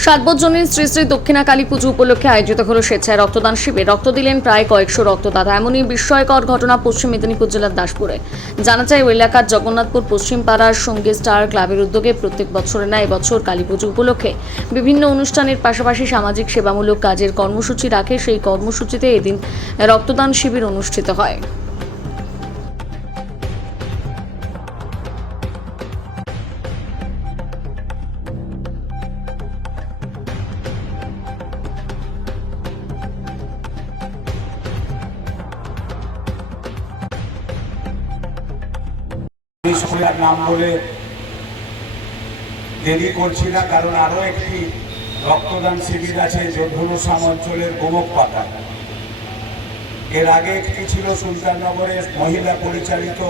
সার্বজনীন শ্রী শ্রী দক্ষিণা কালী পুজো উপলক্ষে আয়োজিত হল স্বেচ্ছায় রক্তদান শিবির। রক্ত দিলেন প্রায় কয়েকশো রক্তদাতা। এমনই বিস্ময়কর ঘটনা পশ্চিম মেদিনীপুর জেলার দাসপুরে। জানা যায়, ওই এলাকার জগন্নাথপুর পশ্চিম পাড়ার সঙ্গী স্টার ক্লাবের উদ্যোগে প্রত্যেক বছরের ন্যায় এবছর কালী পুজো উপলক্ষে বিভিন্ন অনুষ্ঠানের পাশাপাশি সামাজিক সেবামূলক কাজের কর্মসূচি রাখে। সেই কর্মসূচিতে এদিন রক্তদান শিবির অনুষ্ঠিত হয়। বিষয়ের নাম বলে দেরি করছি না, কারণ আরো একটি রক্তদান শিবির আছে যোধনুসাম অঞ্চলের গোমক পাতা। এর আগে একটি ছিল সুলতাননগরে মহিলা পরিচালিত